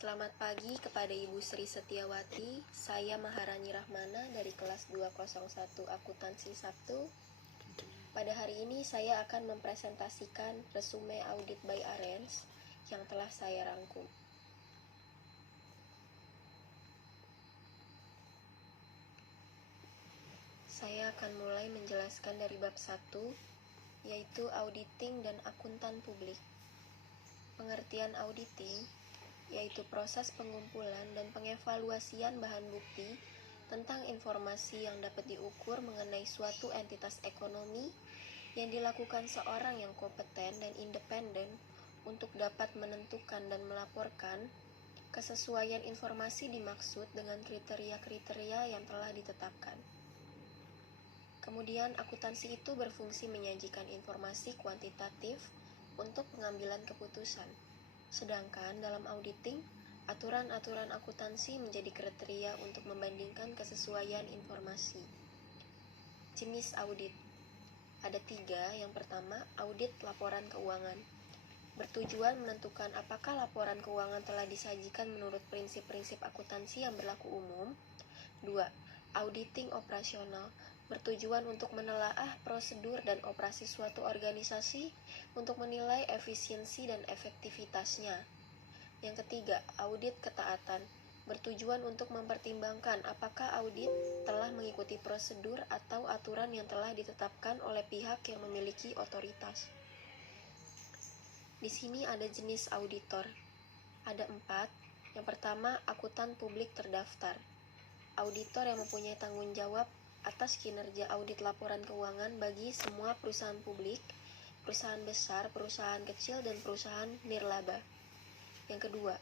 Selamat pagi kepada Ibu Sri Setiawati. Saya Maharani Rahmana dari kelas 201 Akuntansi 1. Pada hari ini saya akan mempresentasikan resume audit by Arens yang telah saya rangkum. Saya akan mulai menjelaskan dari bab 1, yaitu auditing dan akuntan publik. Pengertian auditing yaitu proses pengumpulan dan pengevaluasian bahan bukti tentang informasi yang dapat diukur mengenai suatu entitas ekonomi yang dilakukan seorang yang kompeten dan independen untuk dapat menentukan dan melaporkan kesesuaian informasi dimaksud dengan kriteria-kriteria yang telah ditetapkan. Kemudian, akuntansi itu berfungsi menyajikan informasi kuantitatif untuk pengambilan keputusan. Sedangkan dalam auditing, aturan-aturan akuntansi menjadi kriteria untuk membandingkan kesesuaian informasi. Jenis audit ada 3. Yang pertama, audit laporan keuangan. Bertujuan menentukan apakah laporan keuangan telah disajikan menurut prinsip-prinsip akuntansi yang berlaku umum. 2. Auditing operasional. Bertujuan untuk menelaah prosedur dan operasi suatu organisasi untuk menilai efisiensi dan efektivitasnya. Yang ketiga, audit ketaatan. Bertujuan untuk mempertimbangkan apakah audit telah mengikuti prosedur atau aturan yang telah ditetapkan oleh pihak yang memiliki otoritas. Di sini ada jenis auditor. Ada 4. Yang pertama, akuntan publik terdaftar. Auditor yang mempunyai tanggung jawab atas kinerja audit laporan keuangan bagi semua perusahaan publik, perusahaan besar, perusahaan kecil, dan perusahaan nirlaba. Yang kedua,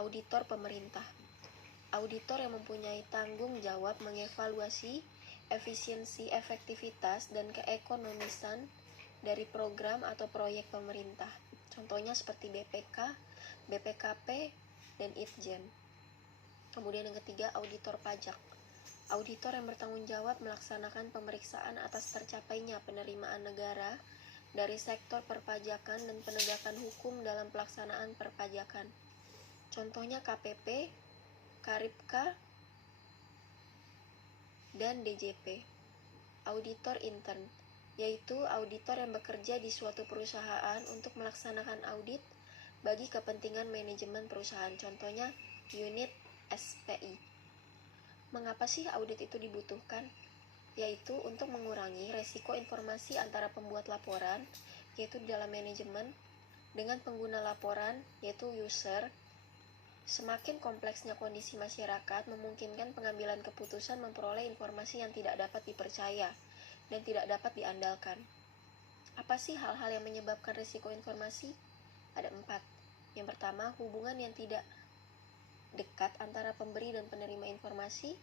auditor pemerintah. Auditor yang mempunyai tanggung jawab mengevaluasi efisiensi, efektivitas, dan keekonomisan dari program atau proyek pemerintah. Contohnya seperti BPK, BPKP, dan Itjen. Kemudian yang ketiga, auditor pajak. Auditor yang bertanggung jawab melaksanakan pemeriksaan atas tercapainya penerimaan negara dari sektor perpajakan dan penegakan hukum dalam pelaksanaan perpajakan. Contohnya KPP, Karipka, dan DJP. Auditor intern, yaitu auditor yang bekerja di suatu perusahaan untuk melaksanakan audit bagi kepentingan manajemen perusahaan. Contohnya unit SPI. Mengapa sih audit itu dibutuhkan? Yaitu untuk mengurangi resiko informasi antara pembuat laporan, yaitu dalam manajemen, dengan pengguna laporan, yaitu user. Semakin kompleksnya kondisi masyarakat memungkinkan pengambilan keputusan memperoleh informasi yang tidak dapat dipercaya dan tidak dapat diandalkan. Apa sih hal-hal yang menyebabkan resiko informasi? Ada 4. Yang pertama, hubungan yang tidak dekat antara pemberi dan penerima informasi.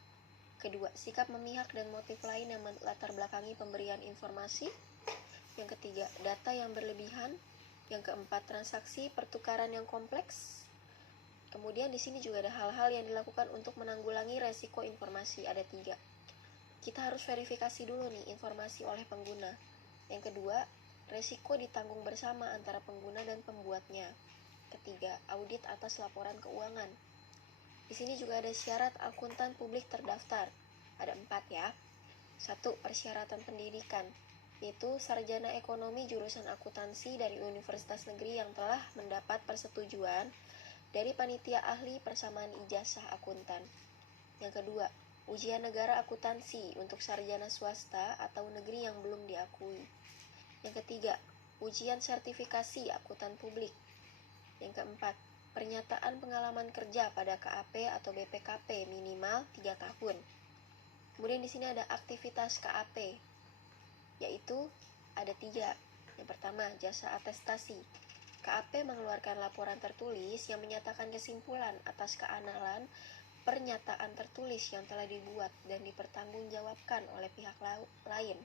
Kedua, sikap memihak dan motif lain yang melatar belakangi pemberian informasi. Yang ketiga, data yang berlebihan. Yang keempat, transaksi pertukaran yang kompleks. Kemudian di sini juga ada hal-hal yang dilakukan untuk menanggulangi resiko informasi. Ada 3. Kita harus verifikasi dulu nih informasi oleh pengguna. Yang kedua, resiko ditanggung bersama antara pengguna dan pembuatnya. Ketiga, audit atas laporan keuangan. Di sini juga ada syarat akuntan publik terdaftar. Ada 4 ya. 1. Persyaratan pendidikan, yaitu sarjana ekonomi jurusan akuntansi dari universitas negeri yang telah mendapat persetujuan dari panitia ahli persamaan ijazah akuntan. Yang kedua, ujian negara akuntansi untuk sarjana swasta atau negeri yang belum diakui. Yang ketiga, ujian sertifikasi akuntan publik. Yang keempat, pernyataan pengalaman kerja pada KAP atau BPKP minimal 3 tahun. Kemudian di sini ada aktivitas KAP, yaitu ada 3. Yang pertama, jasa atestasi. KAP mengeluarkan laporan tertulis yang menyatakan kesimpulan atas keanalan pernyataan tertulis yang telah dibuat dan dipertanggungjawabkan oleh pihak lain.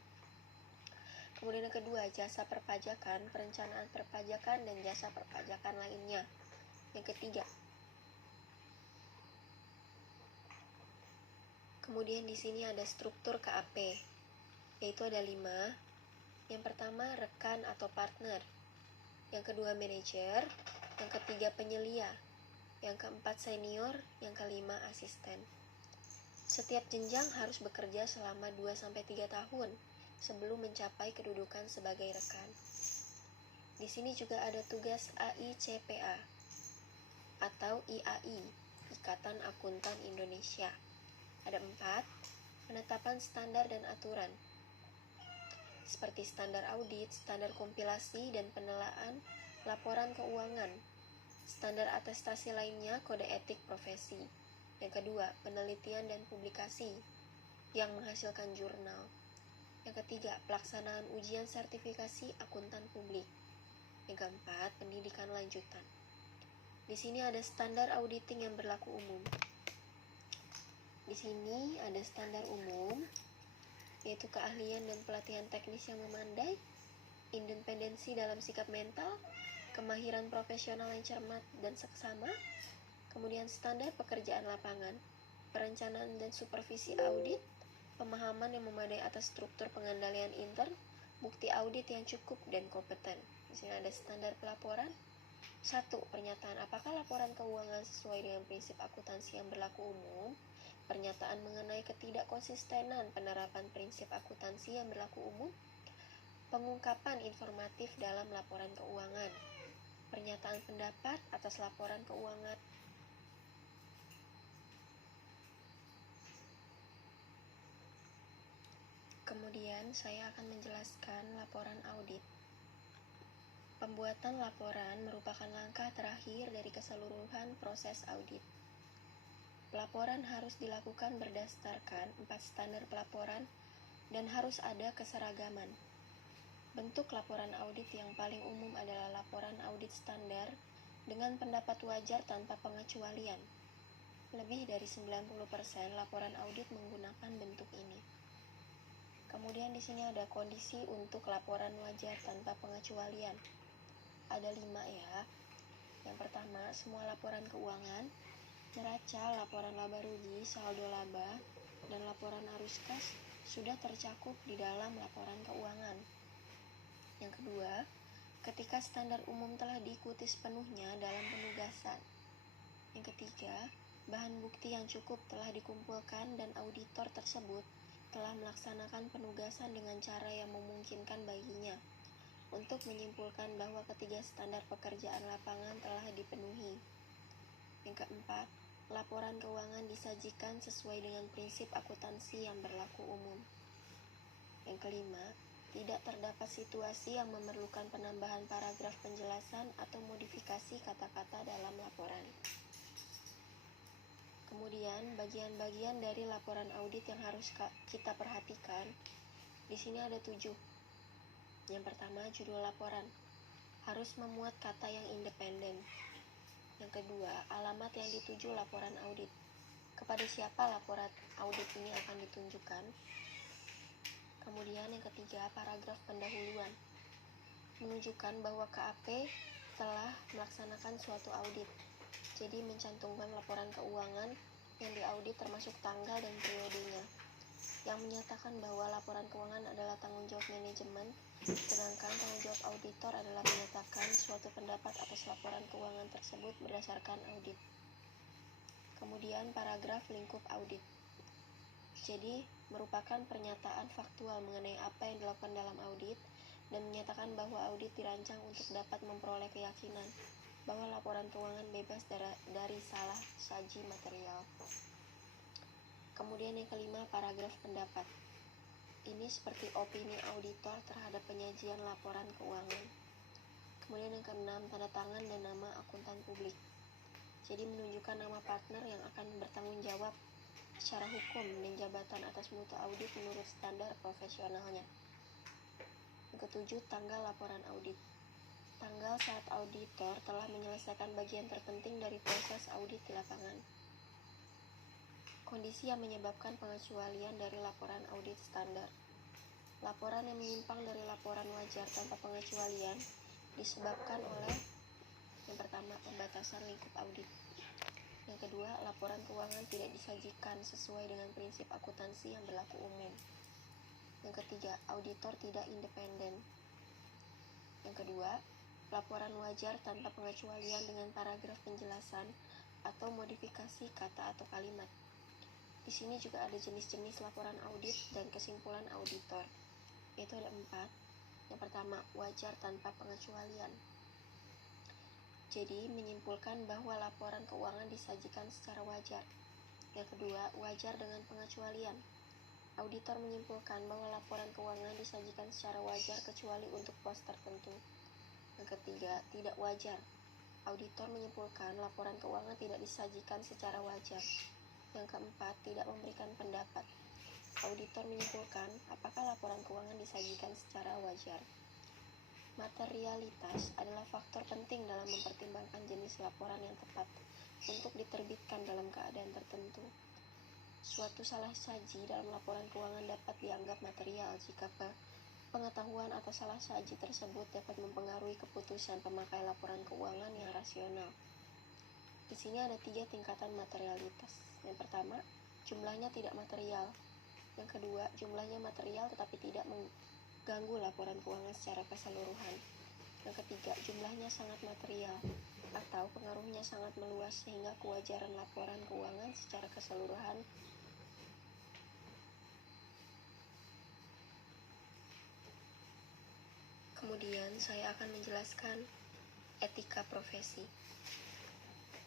Kemudian yang kedua, jasa perpajakan, perencanaan perpajakan, dan jasa perpajakan lainnya. Yang ketiga, kemudian di sini ada struktur KAP, yaitu ada 5. Yang pertama, rekan atau partner. Yang kedua, manajer. Yang ketiga, penyelia. yang keempat senior, yang kelima asisten. Setiap jenjang harus bekerja selama 2-3 tahun sebelum mencapai kedudukan sebagai rekan. Di sini juga ada tugas AICPA atau IAI, Ikatan Akuntan Indonesia. Ada 4, penetapan standar dan aturan, seperti standar audit, standar kompilasi dan penelaan laporan keuangan. Standar atestasi lainnya kode etik profesi. Yang kedua, penelitian dan publikasi yang menghasilkan jurnal. Yang ketiga, pelaksanaan ujian sertifikasi akuntan publik. Yang keempat, pendidikan lanjutan. Di sini ada standar auditing yang berlaku umum. Di sini ada standar umum, yaitu keahlian dan pelatihan teknis yang memandai, independensi dalam sikap mental, kemahiran profesional yang cermat dan seksama, kemudian standar pekerjaan lapangan, perencanaan dan supervisi audit, pemahaman yang memadai atas struktur pengandalian intern, bukti audit yang cukup dan kompeten. Di sini ada standar pelaporan. 1. Pernyataan apakah laporan keuangan sesuai dengan prinsip akuntansi yang berlaku umum. Pernyataan mengenai ketidakkonsistenan penerapan prinsip akuntansi yang berlaku umum. Pengungkapan informatif dalam laporan keuangan. Pernyataan pendapat atas laporan keuangan. Kemudian saya akan menjelaskan laporan audit. Pembuatan laporan merupakan langkah terakhir dari keseluruhan proses audit. Pelaporan harus dilakukan berdasarkan 4 standar pelaporan dan harus ada keseragaman. Bentuk laporan audit yang paling umum adalah laporan audit standar dengan pendapat wajar tanpa pengecualian. Lebih dari 90% laporan audit menggunakan bentuk ini. Kemudian di sini ada kondisi untuk laporan wajar tanpa pengecualian. Ada 5 ya. Yang pertama, semua laporan keuangan, neraca, laporan laba rugi, saldo laba, dan laporan arus kas sudah tercakup di dalam laporan keuangan. Yang kedua, ketika standar umum telah diikuti sepenuhnya dalam penugasan. Yang ketiga, bahan bukti yang cukup telah dikumpulkan dan auditor tersebut telah melaksanakan penugasan dengan cara yang memungkinkan baginya untuk menyimpulkan bahwa ketiga standar pekerjaan lapangan telah dipenuhi. Yang keempat, laporan keuangan disajikan sesuai dengan prinsip akuntansi yang berlaku umum. Yang kelima, tidak terdapat situasi yang memerlukan penambahan paragraf penjelasan atau modifikasi kata-kata dalam laporan. Kemudian, bagian-bagian dari laporan audit yang harus kita perhatikan. Di sini ada 7. Yang pertama, judul laporan. Harus memuat kata yang independen. Yang kedua, alamat yang dituju laporan audit. Kepada siapa laporan audit ini akan ditunjukkan. Kemudian yang ketiga, paragraf pendahuluan. Menunjukkan bahwa KAP telah melaksanakan suatu audit. Jadi mencantumkan laporan keuangan yang diaudit termasuk tanggal dan periodenya. Yang menyatakan bahwa laporan keuangan adalah tanggung jawab manajemen, sedangkan tanggung jawab auditor adalah menyatakan suatu pendapat atas laporan keuangan tersebut berdasarkan audit. Kemudian paragraf lingkup audit. Jadi, merupakan pernyataan faktual mengenai apa yang dilakukan dalam audit dan menyatakan bahwa audit dirancang untuk dapat memperoleh keyakinan bahwa laporan keuangan bebas dari salah saji material. Kemudian yang kelima, paragraf pendapat. Ini seperti opini auditor terhadap penyajian laporan keuangan. Kemudian yang keenam, tanda tangan dan nama akuntan publik. Jadi menunjukkan nama partner yang akan bertanggung jawab secara hukum dan jabatan atas mutu audit menurut standar profesionalnya. Yang ketujuh, tanggal laporan audit. Tanggal saat auditor telah menyelesaikan bagian terpenting dari proses audit di lapangan. Kondisi yang menyebabkan pengecualian dari laporan audit standar. Laporan yang menyimpang dari laporan wajar tanpa pengecualian disebabkan oleh yang pertama, pembatasan lingkup audit. Yang kedua, laporan keuangan tidak disajikan sesuai dengan prinsip akuntansi yang berlaku umum. Yang ketiga, auditor tidak independen. Yang kedua, laporan wajar tanpa pengecualian dengan paragraf penjelasan atau modifikasi kata atau kalimat. Di sini juga ada jenis-jenis laporan audit dan kesimpulan auditor, yaitu ada 4. Yang pertama, wajar tanpa pengecualian. Jadi, menyimpulkan bahwa laporan keuangan disajikan secara wajar. Yang kedua, wajar dengan pengecualian. Auditor menyimpulkan bahwa laporan keuangan disajikan secara wajar kecuali untuk pos tertentu. Yang ketiga, tidak wajar. Auditor menyimpulkan laporan keuangan tidak disajikan secara wajar. Yang keempat, tidak memberikan pendapat. Auditor menyimpulkan apakah laporan keuangan disajikan secara wajar. Materialitas adalah faktor penting dalam mempertimbangkan jenis laporan yang tepat untuk diterbitkan dalam keadaan tertentu. Suatu salah saji dalam laporan keuangan dapat dianggap material jika pengetahuan atau salah saji tersebut dapat mempengaruhi keputusan pemakai laporan keuangan yang rasional. Di sini ada 3 tingkatan materialitas. Yang pertama, jumlahnya tidak material. Yang kedua, jumlahnya material tetapi tidak mengganggu laporan keuangan secara keseluruhan. Yang ketiga, jumlahnya sangat material atau pengaruhnya sangat meluas sehingga kewajaran laporan keuangan secara keseluruhan Kemudian saya akan menjelaskan etika profesi.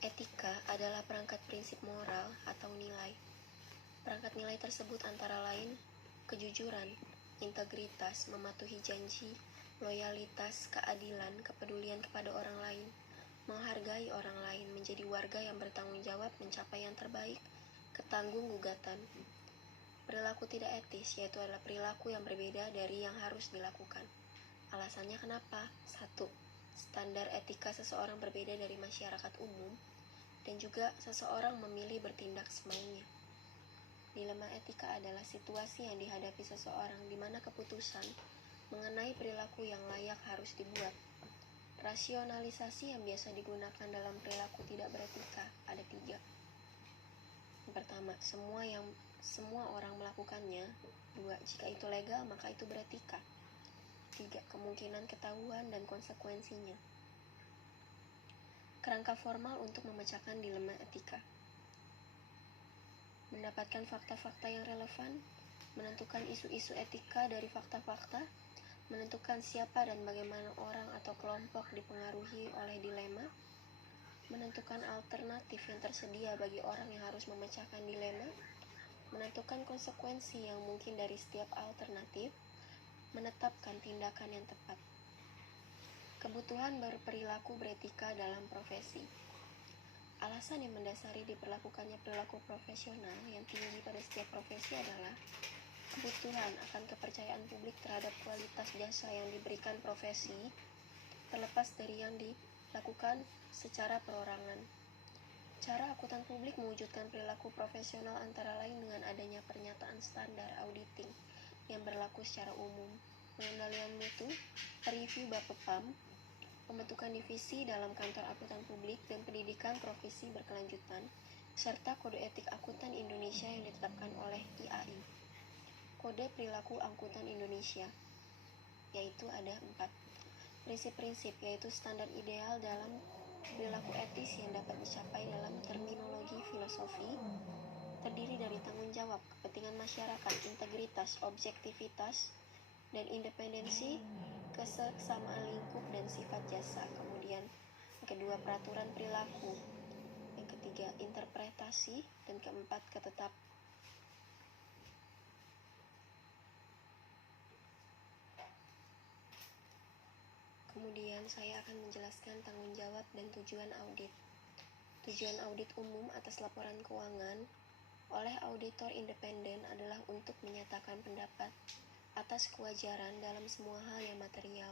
Etika adalah perangkat prinsip moral atau nilai. Perangkat nilai tersebut antara lain kejujuran, integritas, mematuhi janji, loyalitas, keadilan, kepedulian kepada orang lain, menghargai orang lain, menjadi warga yang bertanggung jawab, mencapai yang terbaik, ketanggung gugatan. Perilaku tidak etis yaitu adalah perilaku yang berbeda dari yang harus dilakukan. Alasannya kenapa? 1. Standar etika seseorang berbeda dari masyarakat umum, dan juga seseorang memilih bertindak semaunya. Dilema etika adalah situasi yang dihadapi seseorang di mana keputusan mengenai perilaku yang layak harus dibuat. Rasionalisasi yang biasa digunakan dalam perilaku tidak beretika ada 3. Yang pertama, semua orang melakukannya. 2. Jika itu legal maka itu beretika. 3. Kemungkinan ketahuan dan konsekuensinya. Kerangka formal untuk memecahkan dilema etika. Mendapatkan fakta-fakta yang relevan, menentukan isu-isu etika dari fakta-fakta, menentukan siapa dan bagaimana orang atau kelompok dipengaruhi oleh dilema, menentukan alternatif yang tersedia bagi orang yang harus memecahkan dilema, menentukan konsekuensi yang mungkin dari setiap alternatif, menetapkan tindakan yang tepat. Kebutuhan berperilaku beretika dalam profesi. Alasan yang mendasari diperlakukannya perilaku profesional yang tinggi pada setiap profesi adalah kebutuhan akan kepercayaan publik terhadap kualitas jasa yang diberikan profesi, terlepas dari yang dilakukan secara perorangan. Cara akuntan publik mewujudkan perilaku profesional antara lain dengan adanya pernyataan standar auditing yang berlaku secara umum, pengendalian mutu, review Bapepam, pembentukan divisi dalam kantor akuntan publik dan pendidikan profesi berkelanjutan, serta kode etik akuntan Indonesia yang ditetapkan oleh IAI. Kode perilaku akuntan Indonesia, yaitu ada 4. Prinsip-prinsip yaitu standar ideal dalam perilaku etis yang dapat dicapai dalam terminologi filosofi, terdiri dari tanggung jawab, kepentingan masyarakat, integritas, objektivitas, dan independensi, kesesamaan lingkup dan sifat jasa. Kemudian yang kedua, peraturan perilaku. Yang ketiga, interpretasi, dan keempat, ketetapan. Kemudian saya akan menjelaskan tanggung jawab dan tujuan audit. Tujuan audit umum atas laporan keuangan oleh auditor independen adalah untuk menyatakan pendapat atas kewajaran dalam semua hal yang material,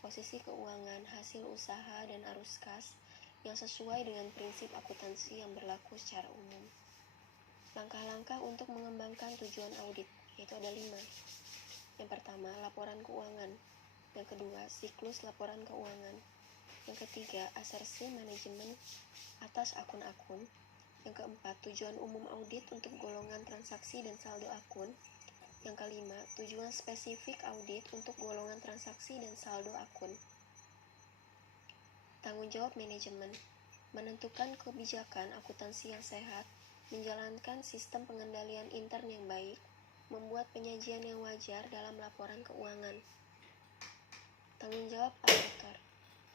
posisi keuangan, hasil usaha, dan arus kas yang sesuai dengan prinsip akuntansi yang berlaku secara umum. Langkah-langkah untuk mengembangkan tujuan audit, yaitu ada 5. Yang pertama, laporan keuangan. Yang kedua, siklus laporan keuangan. Yang ketiga, asersi manajemen atas akun-akun. Yang keempat, tujuan umum audit untuk golongan transaksi dan saldo akun. Yang kelima, tujuan spesifik audit untuk golongan transaksi dan saldo akun. Tanggung jawab manajemen. menentukan kebijakan akuntansi yang sehat, menjalankan sistem pengendalian intern yang baik, membuat penyajian yang wajar dalam laporan keuangan. Tanggung jawab auditor,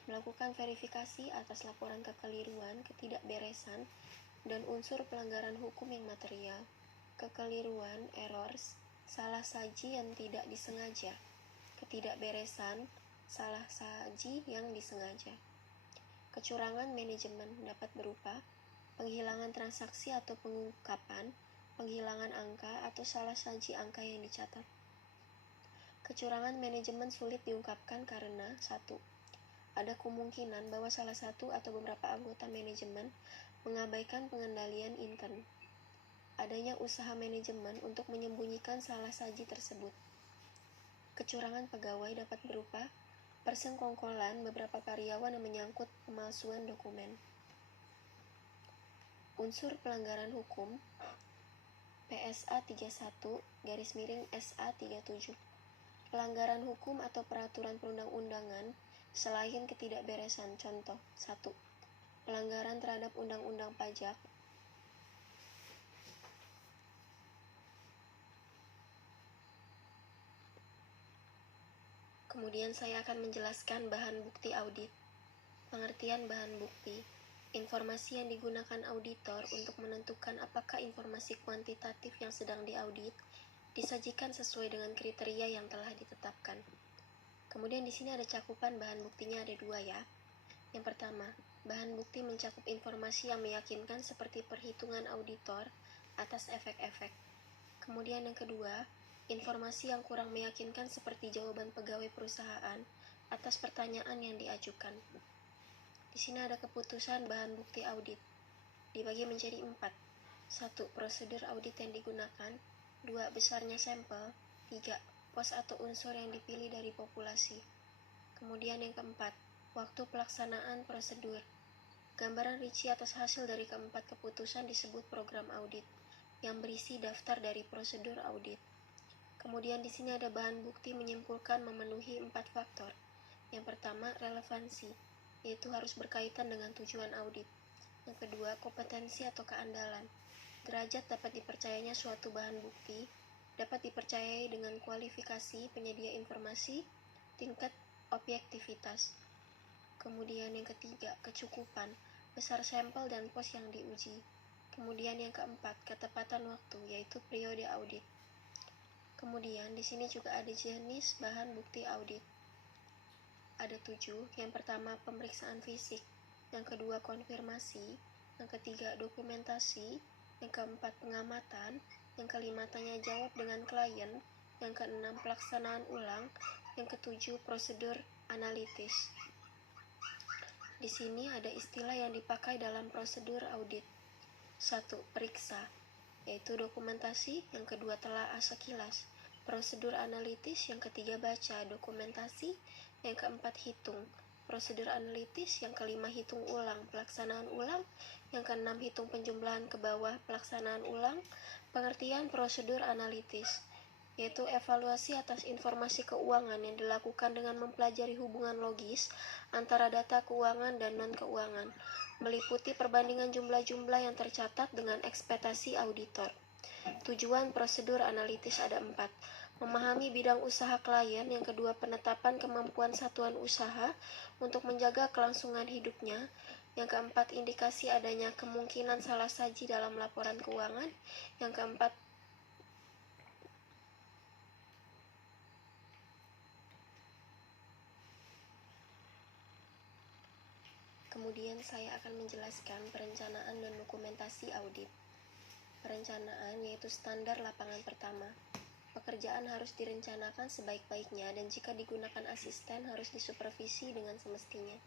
melakukan verifikasi atas laporan kekeliruan, ketidakberesan, dan unsur pelanggaran hukum yang material, kekeliruan, errors, salah saji yang tidak disengaja, ketidakberesan, salah saji yang disengaja. Kecurangan manajemen dapat berupa penghilangan transaksi atau pengungkapan, penghilangan angka atau salah saji angka yang dicatat. Kecurangan manajemen sulit diungkapkan karena 1. Ada kemungkinan bahwa salah satu atau beberapa anggota manajemen mengabaikan pengendalian intern. Adanya usaha manajemen untuk menyembunyikan salah saji tersebut. Kecurangan pegawai dapat berupa persengkongkolan beberapa karyawan yang menyangkut pemalsuan dokumen. Unsur pelanggaran hukum PSA 31/SA 37. Pelanggaran hukum atau peraturan perundang-undangan selain ketidakberesan. Contoh 1. Pelanggaran terhadap undang-undang pajak. Kemudian saya akan menjelaskan bahan bukti audit. Pengertian bahan bukti. Informasi yang digunakan auditor untuk menentukan apakah informasi kuantitatif yang sedang diaudit disajikan sesuai dengan kriteria yang telah ditetapkan. Kemudian di sini ada cakupan bahan buktinya, ada 2 ya. Yang pertama, bahan bukti mencakup informasi yang meyakinkan seperti perhitungan auditor atas efek-efek. Kemudian yang kedua, informasi yang kurang meyakinkan seperti jawaban pegawai perusahaan atas pertanyaan yang diajukan. Di sini ada keputusan bahan bukti audit. Dibagi menjadi 4. 1. Prosedur audit yang digunakan. 2. Besarnya sampel. 3. Pos atau unsur yang dipilih dari populasi. Kemudian yang keempat, waktu pelaksanaan prosedur. Gambaran rinci atas hasil dari keempat keputusan disebut program audit, yang berisi daftar dari prosedur audit. Kemudian di sini ada bahan bukti menyimpulkan memenuhi 4 faktor. Yang pertama, relevansi, yaitu harus berkaitan dengan tujuan audit. Yang kedua, kompetensi atau keandalan. Derajat dapat dipercayanya suatu bahan bukti, dapat dipercayai dengan kualifikasi penyedia informasi, tingkat objektivitas. Kemudian yang ketiga, kecukupan, besar sampel dan pos yang diuji. Kemudian yang keempat, ketepatan waktu, yaitu periode audit. Kemudian di sini juga ada jenis bahan bukti audit. Ada 7. Yang pertama, pemeriksaan fisik. Yang kedua, konfirmasi. Yang ketiga, dokumentasi. Yang keempat, pengamatan. Yang kelima, tanya jawab dengan klien. Yang keenam, pelaksanaan ulang. Yang ketujuh, prosedur analitis. Di sini ada istilah yang dipakai dalam prosedur audit. 1. Periksa, yaitu dokumentasi. Yang kedua, telaah sekilas. Prosedur analitis. Yang ketiga, baca dokumentasi. Yang keempat, hitung. Prosedur analitis. Yang kelima, hitung ulang, pelaksanaan ulang. Yang keenam, hitung penjumlahan ke bawah, pelaksanaan ulang. Pengertian prosedur analitis, yaitu evaluasi atas informasi keuangan yang dilakukan dengan mempelajari hubungan logis antara data keuangan dan non-keuangan, meliputi perbandingan jumlah-jumlah yang tercatat dengan ekspektasi auditor. Tujuan prosedur analitis ada 4. Memahami bidang usaha klien. Yang kedua, penetapan kemampuan satuan usaha untuk menjaga kelangsungan hidupnya. Yang keempat, indikasi adanya kemungkinan salah saji dalam laporan keuangan. Yang keempat, kemudian saya akan menjelaskan perencanaan dan dokumentasi audit. Perencanaan yaitu standar lapangan pertama. Pekerjaan harus direncanakan sebaik-baiknya dan jika digunakan asisten harus disupervisi dengan semestinya.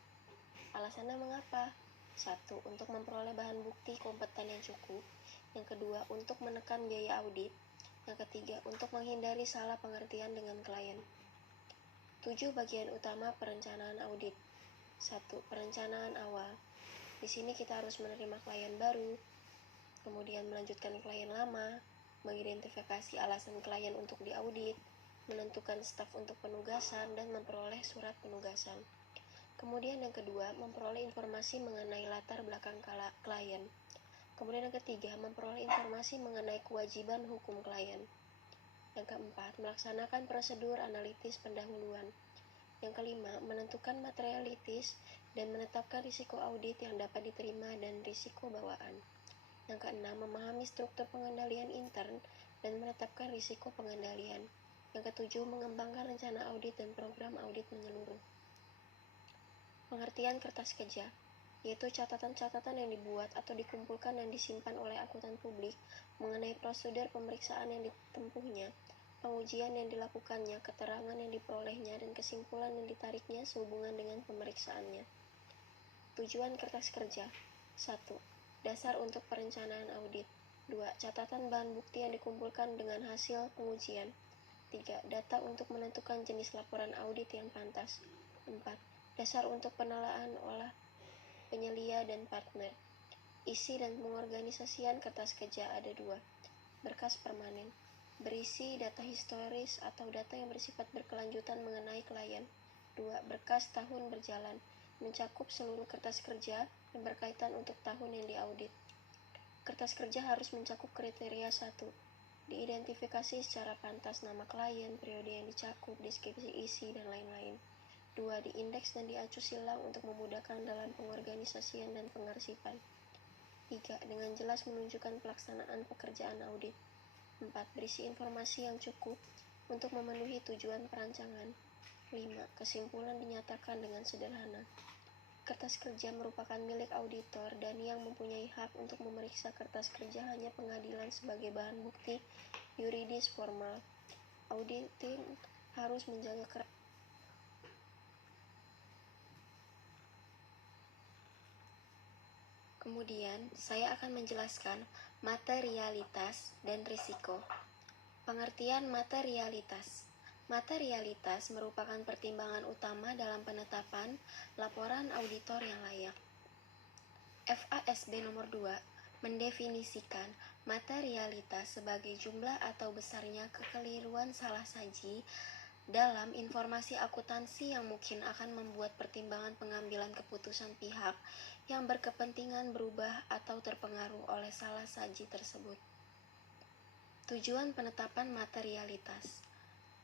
Alasannya mengapa? 1. Untuk memperoleh bahan bukti kompeten yang cukup. Yang kedua, untuk menekan biaya audit. Yang ketiga, untuk menghindari salah pengertian dengan klien. 7 bagian utama perencanaan audit. 1. Perencanaan awal. Di sini kita harus menerima klien baru, kemudian melanjutkan klien lama, mengidentifikasi alasan klien untuk diaudit, menentukan staf untuk penugasan, dan memperoleh surat penugasan. Kemudian yang kedua, memperoleh informasi mengenai latar belakang klien. Kemudian yang ketiga, memperoleh informasi mengenai kewajiban hukum klien. Yang keempat, melaksanakan prosedur analitis pendahuluan. Yang kelima, menentukan materialitis dan menetapkan risiko audit yang dapat diterima dan risiko bawaan. Yang keenam, memahami struktur pengendalian intern dan menetapkan risiko pengendalian. Yang ketujuh, mengembangkan rencana audit dan program audit menyeluruh. Pengertian kertas kerja, yaitu catatan-catatan yang dibuat atau dikumpulkan dan disimpan oleh akuntan publik mengenai prosedur pemeriksaan yang ditempuhnya, pengujian yang dilakukannya, keterangan yang diperolehnya, dan kesimpulan yang ditariknya sehubungan dengan pemeriksaannya. Tujuan kertas kerja: 1. Dasar untuk perencanaan audit. 2. Catatan bahan bukti yang dikumpulkan dengan hasil pengujian. 3. Data untuk menentukan jenis laporan audit yang pantas. 4. Dasar untuk penelaan olah penyelia dan partner. Isi dan pengorganisasian kertas kerja ada 2. Berkas permanen, berisi data historis atau data yang bersifat berkelanjutan mengenai klien. 2. Berkas tahun berjalan, mencakup seluruh kertas kerja yang berkaitan untuk tahun yang diaudit. Kertas kerja harus mencakup kriteria 1. Diidentifikasi secara pantas nama klien, periode yang dicakup, deskripsi isi, dan lain-lain. 2. Diindeks dan diacu silang untuk memudahkan dalam pengorganisasian dan pengarsipan. 3. Dengan jelas menunjukkan pelaksanaan pekerjaan audit. 4. Berisi informasi yang cukup untuk memenuhi tujuan perancangan. 5. Kesimpulan dinyatakan dengan sederhana. Kertas kerja merupakan milik auditor dan yang mempunyai hak untuk memeriksa kertas kerja hanya pengadilan sebagai bahan bukti yuridis formal. Auditing harus menjaga Kemudian, saya akan menjelaskan materialitas dan risiko. Pengertian materialitas. Materialitas merupakan pertimbangan utama dalam penetapan laporan auditor yang layak. FASB nomor 2 mendefinisikan materialitas sebagai jumlah atau besarnya kekeliruan salah saji dalam informasi akuntansi yang mungkin akan membuat pertimbangan pengambilan keputusan pihak yang berkepentingan berubah atau terpengaruh oleh salah saji tersebut. Tujuan penetapan materialitas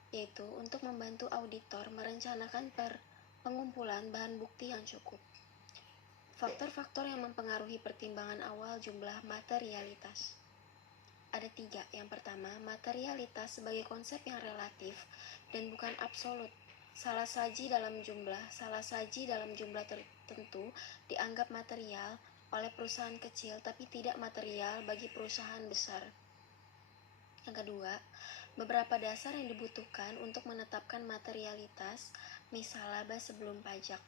yaitu untuk membantu auditor merencanakan pengumpulan bahan bukti yang cukup. Faktor-faktor yang mempengaruhi pertimbangan awal jumlah materialitas ada 3. Yang pertama, materialitas sebagai konsep yang relatif dan bukan absolut. Salah saji dalam jumlah tertentu dianggap material oleh perusahaan kecil tapi tidak material bagi perusahaan besar. Yang kedua, beberapa dasar yang dibutuhkan untuk menetapkan materialitas, misal laba sebelum pajak.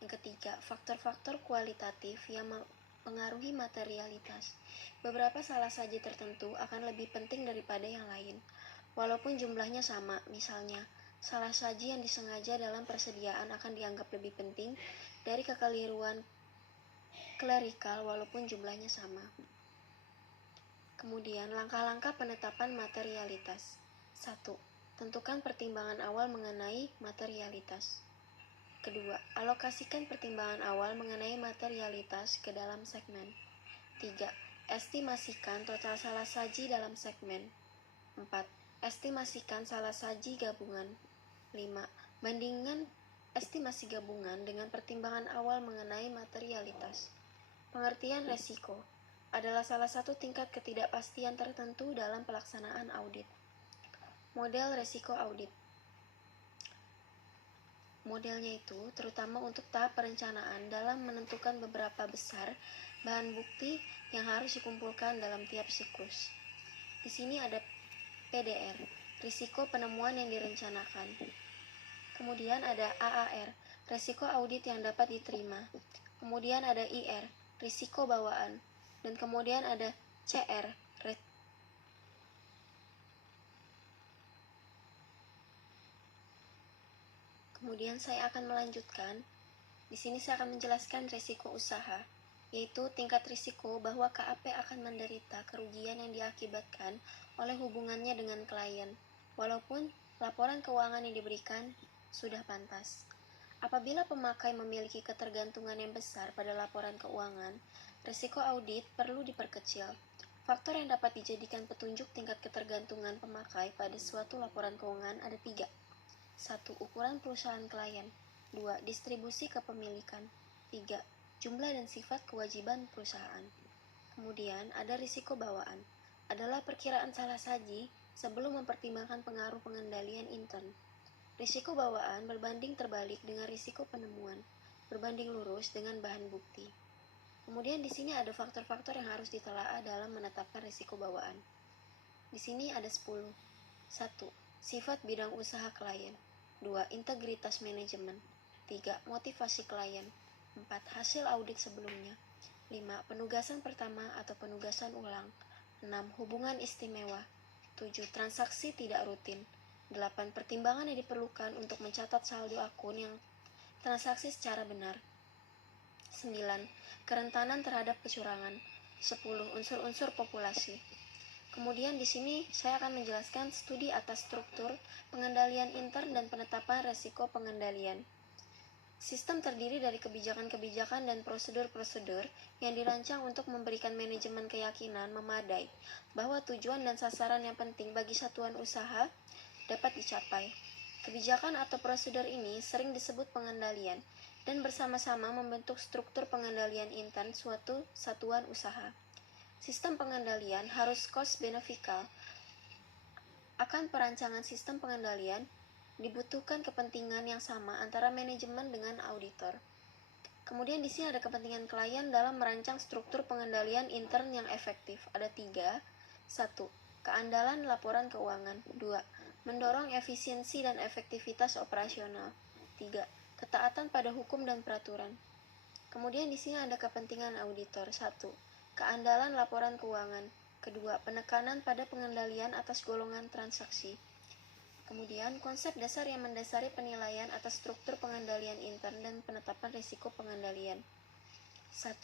Yang ketiga, faktor-faktor kualitatif yang mempengaruhi materialitas. Beberapa salah saji tertentu akan lebih penting daripada yang lain, walaupun jumlahnya sama. Misalnya, salah saji yang disengaja dalam persediaan akan dianggap lebih penting dari kekeliruan klerikal walaupun jumlahnya sama. Kemudian, langkah-langkah penetapan materialitas. 1. Tentukan pertimbangan awal mengenai materialitas. Kedua, alokasikan pertimbangan awal mengenai materialitas ke dalam segmen. 3. Estimasikan total salah saji dalam segmen. 4. Estimasikan salah saji gabungan. 5. Bandingkan estimasi gabungan dengan pertimbangan awal mengenai materialitas. Pengertian resiko adalah salah satu tingkat ketidakpastian tertentu dalam pelaksanaan audit. Model resiko audit. Modelnya itu terutama untuk tahap perencanaan dalam menentukan beberapa besar bahan bukti yang harus dikumpulkan dalam tiap siklus. Di sini ada PDR, risiko penemuan yang direncanakan. Kemudian ada AAR, risiko audit yang dapat diterima. Kemudian ada IR, risiko bawaan. Dan kemudian ada CR, Kemudian saya akan melanjutkan. Di sini saya akan menjelaskan risiko usaha, yaitu tingkat risiko bahwa KAP akan menderita kerugian yang diakibatkan oleh hubungannya dengan klien, walaupun laporan keuangan yang diberikan sudah pantas. Apabila pemakai memiliki ketergantungan yang besar pada laporan keuangan, risiko audit perlu diperkecil. Faktor yang dapat dijadikan petunjuk tingkat ketergantungan pemakai pada suatu laporan keuangan ada 3. 1. Ukuran perusahaan klien. 2. Distribusi kepemilikan. 3. Jumlah dan sifat kewajiban perusahaan. Kemudian ada risiko bawaan. Adalah perkiraan salah saji sebelum mempertimbangkan pengaruh pengendalian intern. Risiko bawaan berbanding terbalik dengan risiko penemuan, berbanding lurus dengan bahan bukti. Kemudian di sini ada faktor-faktor yang harus ditelaah dalam menetapkan risiko bawaan. Di sini ada 10. 1. Sifat bidang usaha klien. 2. Integritas manajemen. 3. Motivasi klien. 4. Hasil audit sebelumnya. 5. Penugasan pertama atau penugasan ulang. 6. Hubungan istimewa. 7. Transaksi tidak rutin. 8. Pertimbangan yang diperlukan untuk mencatat saldo akun yang transaksi secara benar. 9. Kerentanan terhadap kecurangan. 10. Unsur-unsur populasi. Kemudian di sini saya akan menjelaskan studi atas struktur pengendalian intern dan penetapan resiko pengendalian. Sistem terdiri dari kebijakan-kebijakan dan prosedur-prosedur yang dirancang untuk memberikan manajemen keyakinan memadai bahwa tujuan dan sasaran yang penting bagi satuan usaha dapat dicapai. Kebijakan atau prosedur ini sering disebut pengendalian dan bersama-sama membentuk struktur pengendalian intern suatu satuan usaha. Sistem pengendalian harus cost beneficial. Akan perancangan sistem pengendalian dibutuhkan kepentingan yang sama antara manajemen dengan auditor. Kemudian di sini ada kepentingan klien dalam merancang struktur pengendalian intern yang efektif. Ada 3. 1. Keandalan laporan keuangan. 2. Mendorong efisiensi dan efektivitas operasional. 3. Ketaatan pada hukum dan peraturan. Kemudian di sini ada kepentingan auditor. 1. Keandalan laporan keuangan. Kedua, penekanan pada pengendalian atas golongan transaksi. Kemudian, konsep dasar yang mendasari penilaian atas struktur pengendalian intern dan penetapan risiko pengendalian. 1.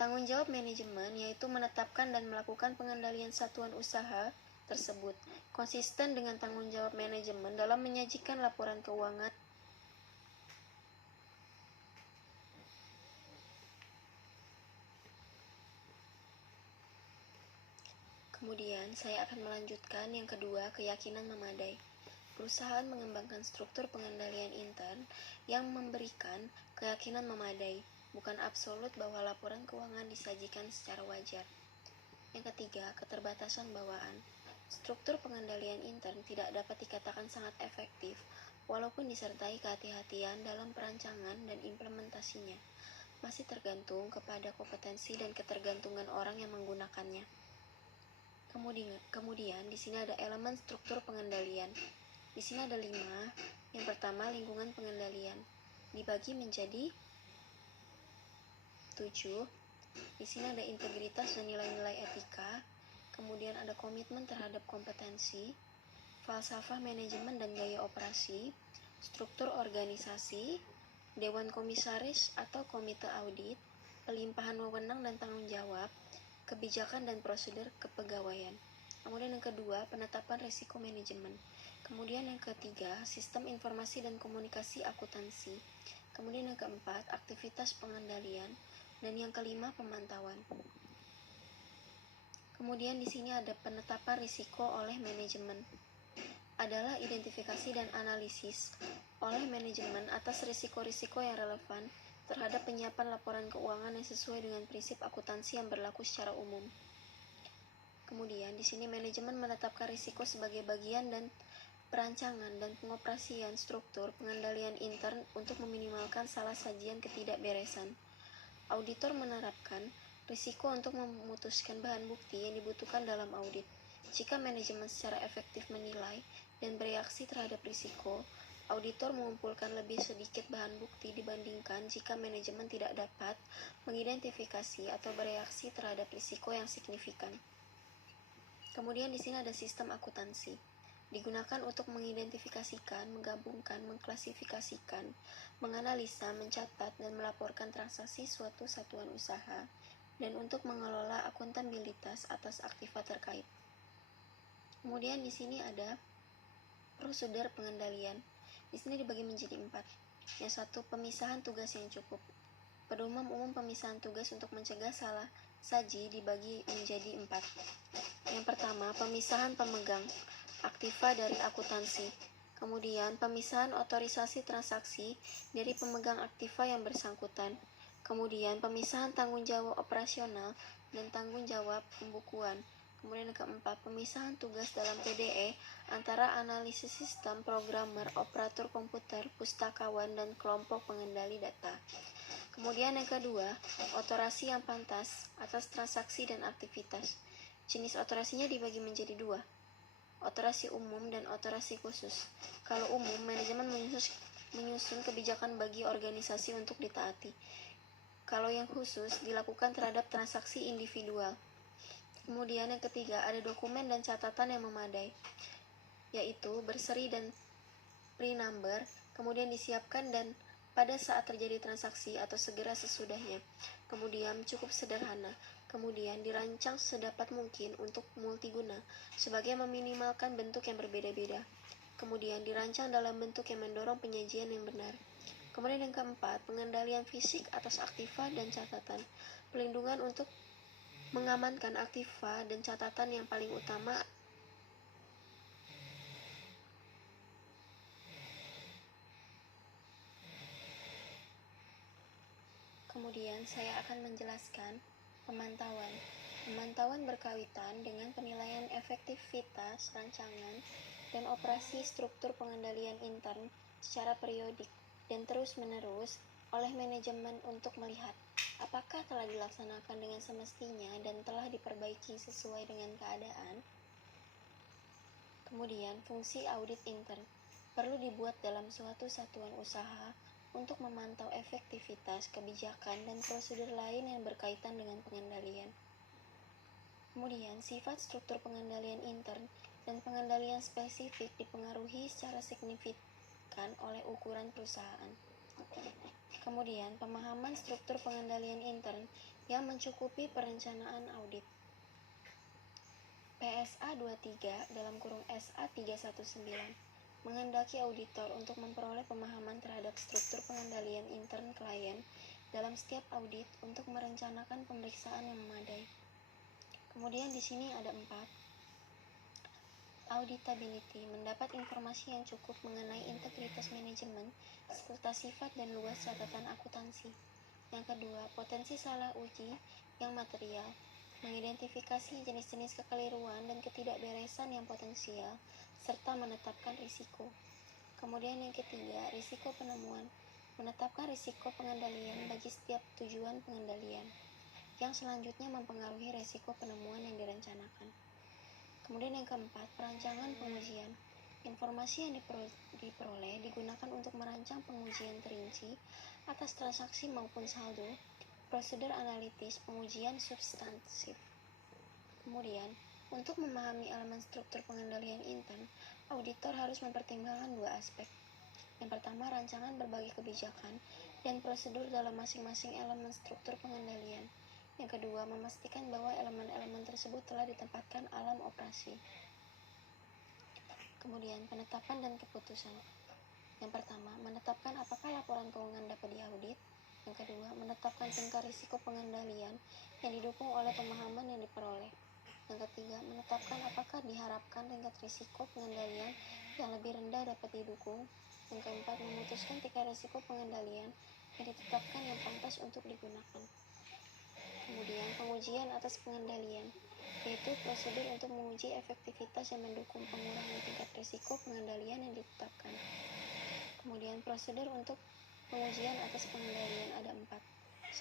Tanggung jawab manajemen yaitu menetapkan dan melakukan pengendalian satuan usaha tersebut konsisten dengan tanggung jawab manajemen dalam menyajikan laporan keuangan. Kemudian, saya akan melanjutkan yang kedua, keyakinan memadai. Perusahaan mengembangkan struktur pengendalian intern yang memberikan keyakinan memadai, bukan absolut bahwa laporan keuangan disajikan secara wajar. Yang ketiga, keterbatasan bawaan. Struktur pengendalian intern tidak dapat dikatakan sangat efektif, walaupun disertai kehati-hatian dalam perancangan dan implementasinya. Masih tergantung kepada kompetensi dan ketergantungan orang yang menggunakannya. Kemudian di sini ada elemen struktur pengendalian. Di sini ada 5. Yang pertama, lingkungan pengendalian. Dibagi menjadi 7. Di sini ada integritas dan nilai-nilai etika. Kemudian ada komitmen terhadap kompetensi, falsafah manajemen dan gaya operasi, struktur organisasi, dewan komisaris atau komite audit, pelimpahan wewenang dan tanggung jawab, kebijakan dan prosedur kepegawaian. Kemudian yang kedua, penetapan risiko manajemen. Kemudian yang ketiga, sistem informasi dan komunikasi akuntansi. Kemudian yang keempat, aktivitas pengendalian. Dan yang kelima, pemantauan. Kemudian di sini ada penetapan risiko oleh manajemen. Adalah identifikasi dan analisis oleh manajemen atas risiko-risiko yang relevan terhadap penyiapan laporan keuangan yang sesuai dengan prinsip akuntansi yang berlaku secara umum. Kemudian di sini manajemen menetapkan risiko sebagai bagian dan perancangan dan pengoperasian struktur pengendalian intern untuk meminimalkan salah sajian ketidakberesan. Auditor menerapkan risiko untuk memutuskan bahan bukti yang dibutuhkan dalam audit. Jika manajemen secara efektif menilai dan bereaksi terhadap risiko, auditor mengumpulkan lebih sedikit bahan bukti dibandingkan jika manajemen tidak dapat mengidentifikasi atau bereaksi terhadap risiko yang signifikan. Kemudian di sini ada sistem akuntansi. Digunakan untuk mengidentifikasikan, menggabungkan, mengklasifikasikan, menganalisa, mencatat, dan melaporkan transaksi suatu satuan usaha, dan untuk mengelola akuntabilitas atas aktiva terkait. Kemudian di sini ada prosedur pengendalian. Di sini dibagi menjadi 4. Yang satu, pemisahan tugas yang cukup. Pedoman umum pemisahan tugas untuk mencegah salah saji dibagi menjadi 4. Yang pertama, pemisahan pemegang aktiva dari akuntansi. Kemudian, pemisahan otorisasi transaksi dari pemegang aktiva yang bersangkutan. Kemudian, pemisahan tanggung jawab operasional dan tanggung jawab pembukuan. Kemudian yang keempat, pemisahan tugas dalam PDE antara analisis sistem, programmer, operator komputer, pustakawan, dan kelompok pengendali data. Kemudian yang kedua, otorasi yang pantas atas transaksi dan aktivitas. Jenis otorasinya dibagi menjadi 2, otorasi umum dan otorasi khusus. Kalau umum, manajemen menyusun kebijakan bagi organisasi untuk ditaati. Kalau yang khusus, dilakukan terhadap transaksi individual. Kemudian yang ketiga, ada dokumen dan catatan yang memadai, yaitu berseri dan pre-number, kemudian disiapkan dan pada saat terjadi transaksi atau segera sesudahnya. Kemudian cukup sederhana. Kemudian dirancang sedapat mungkin untuk multiguna, sebagai meminimalkan bentuk yang berbeda-beda. Kemudian dirancang dalam bentuk yang mendorong penyajian yang benar. Kemudian yang keempat, pengendalian fisik atas aktiva dan catatan. Pelindungan untuk mengamankan aktiva dan catatan yang paling utama Kemudian saya akan menjelaskan pemantauan. Pemantauan berkaitan dengan penilaian efektivitas rancangan dan operasi struktur pengendalian intern secara periodik dan terus-menerus oleh manajemen untuk melihat apakah telah dilaksanakan dengan semestinya dan telah diperbaiki sesuai dengan keadaan. Kemudian, fungsi audit intern perlu dibuat dalam suatu satuan usaha untuk memantau efektivitas, kebijakan, dan prosedur lain yang berkaitan dengan pengendalian. Kemudian, sifat struktur pengendalian intern dan pengendalian spesifik dipengaruhi secara signifikan oleh ukuran perusahaan. Kemudian, pemahaman struktur pengendalian intern yang mencukupi perencanaan audit. PSA 23 SA 319 menghendaki auditor untuk memperoleh pemahaman terhadap struktur pengendalian intern klien dalam setiap audit untuk merencanakan pemeriksaan yang memadai. Kemudian di sini ada 4. Auditability, mendapat informasi yang cukup mengenai integritas manajemen serta sifat dan luas catatan akuntansi. Yang kedua, potensi salah uji yang material, mengidentifikasi jenis-jenis kekeliruan dan ketidakberesan yang potensial, serta menetapkan risiko. Kemudian yang ketiga, risiko penemuan, menetapkan risiko pengendalian bagi setiap tujuan pengendalian, yang selanjutnya mempengaruhi risiko penemuan yang direncanakan. Kemudian yang keempat, perancangan pengujian. Informasi yang diperoleh digunakan untuk merancang pengujian terinci atas transaksi maupun saldo, prosedur analitis, pengujian substansif. Kemudian, untuk memahami elemen struktur pengendalian intern, auditor harus mempertimbangkan 2 aspek. Yang pertama, rancangan berbagai kebijakan dan prosedur dalam masing-masing elemen struktur pengendalian. Yang kedua, memastikan bahwa elemen-elemen tersebut telah ditempatkan alam operasi. Kemudian, penetapan dan keputusan. Yang pertama, menetapkan apakah laporan keuangan dapat diaudit. Yang kedua, menetapkan tingkat risiko pengendalian yang didukung oleh pemahaman yang diperoleh. Yang ketiga, menetapkan apakah diharapkan tingkat risiko pengendalian yang lebih rendah dapat didukung. Yang keempat, memutuskan tingkat risiko pengendalian yang ditetapkan yang pantas untuk digunakan. Kemudian, pengujian atas pengendalian, yaitu prosedur untuk menguji efektivitas yang mendukung pengurangan tingkat risiko pengendalian yang ditetapkan. Kemudian, prosedur untuk pengujian atas pengendalian ada 4.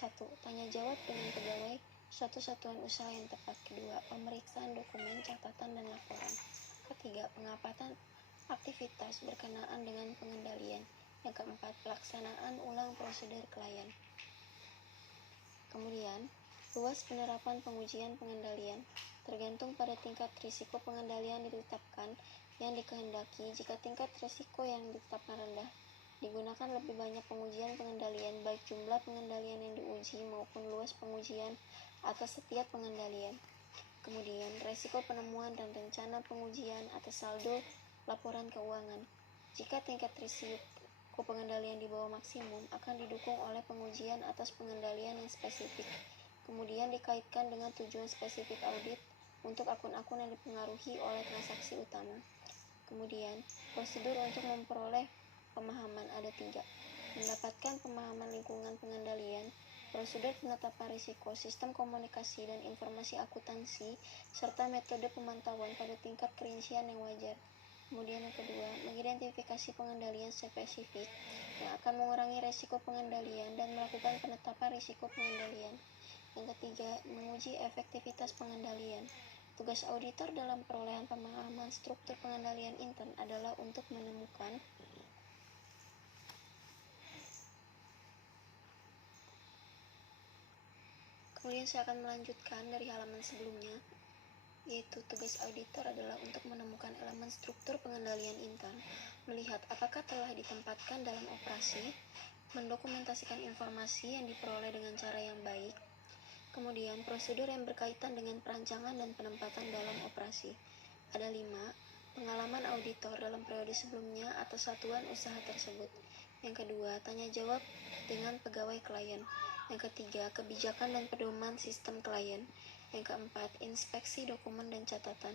1. Tanya jawab dengan pegawai suatu satuan usaha yang tepat. Kedua, pemeriksaan dokumen, catatan, dan laporan. Ketiga, pengamatan aktivitas berkenaan dengan pengendalian. Yang keempat, pelaksanaan ulang prosedur klien. Kemudian, luas penerapan pengujian pengendalian tergantung pada tingkat risiko pengendalian ditetapkan yang dikehendaki. Jika tingkat risiko yang ditetapkan rendah, digunakan lebih banyak pengujian pengendalian, baik jumlah pengendalian yang diuji maupun luas pengujian atas setiap pengendalian. Kemudian, risiko penemuan dan rencana pengujian atas saldo laporan keuangan. Jika tingkat risiko pengendalian di bawah maksimum akan didukung oleh pengujian atas pengendalian yang spesifik, kemudian dikaitkan dengan tujuan spesifik audit untuk akun-akun yang dipengaruhi oleh transaksi utama. Kemudian, prosedur untuk memperoleh pemahaman ada 3. Mendapatkan pemahaman lingkungan pengendalian, prosedur penetapan risiko, sistem komunikasi dan informasi akuntansi, serta metode pemantauan pada tingkat kerincian yang wajar. Kemudian yang kedua, mengidentifikasi pengendalian spesifik yang akan mengurangi risiko pengendalian dan melakukan penetapan risiko pengendalian. Yang ketiga, menguji efektivitas pengendalian. Tugas auditor dalam perolehan pemahaman struktur pengendalian intern adalah untuk menemukan Kemudian saya akan melanjutkan dari halaman sebelumnya, yaitu tugas auditor adalah untuk menemukan elemen struktur pengendalian intern, melihat apakah telah ditempatkan dalam operasi, mendokumentasikan informasi yang diperoleh dengan cara yang baik, kemudian prosedur yang berkaitan dengan perancangan dan penempatan dalam operasi. Ada 5. Pengalaman auditor dalam periode sebelumnya atas satuan usaha tersebut. Yang kedua, tanya jawab dengan pegawai klien. Yang ketiga, kebijakan dan pedoman sistem klien. Yang keempat, inspeksi dokumen dan catatan.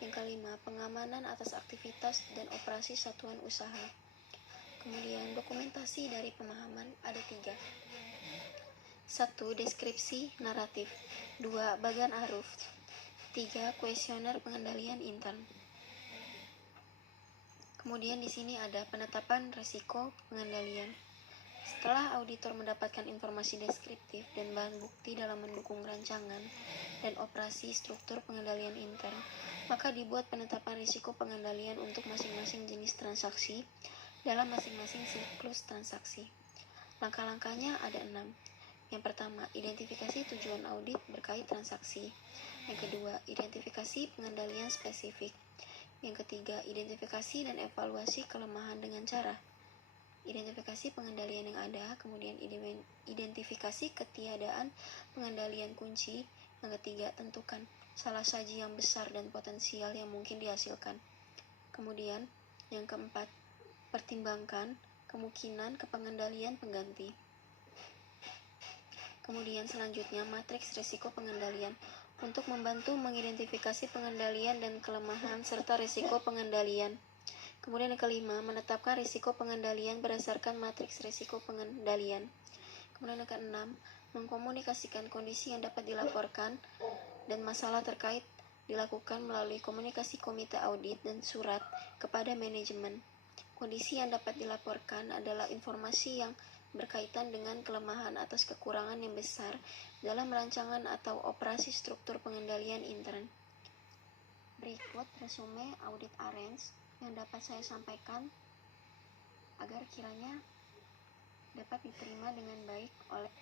Yang kelima, pengamanan atas aktivitas dan operasi satuan usaha. Kemudian, dokumentasi dari pemahaman ada 3. 1. Deskripsi naratif. 2. Bagan aruf. 3. Kuesioner pengendalian intern. Kemudian di sini ada penetapan risiko pengendalian. Setelah auditor mendapatkan informasi deskriptif dan bahan bukti dalam mendukung rancangan dan operasi struktur pengendalian intern, maka dibuat penetapan risiko pengendalian untuk masing-masing jenis transaksi dalam masing-masing siklus transaksi. Langkah-langkahnya ada 6. Yang pertama, identifikasi tujuan audit berkait transaksi. Yang kedua, identifikasi pengendalian spesifik. Yang ketiga, identifikasi dan evaluasi kelemahan dengan cara identifikasi pengendalian yang ada, kemudian identifikasi ketiadaan pengendalian kunci. Yang ketiga, tentukan salah saji yang besar dan potensial yang mungkin dihasilkan. Kemudian, yang keempat, pertimbangkan kemungkinan kepengendalian pengganti. Kemudian selanjutnya, matriks risiko pengendalian untuk membantu mengidentifikasi pengendalian dan kelemahan serta risiko pengendalian. Kemudian yang kelima, menetapkan risiko pengendalian berdasarkan matriks risiko pengendalian. Kemudian yang keenam, mengkomunikasikan kondisi yang dapat dilaporkan dan masalah terkait dilakukan melalui komunikasi komite audit dan surat kepada manajemen. Kondisi yang dapat dilaporkan adalah informasi yang berkaitan dengan kelemahan atas kekurangan yang besar dalam rancangan atau operasi struktur pengendalian intern. Berikut resume audit arrange yang dapat saya sampaikan agar kiranya dapat diterima dengan baik oleh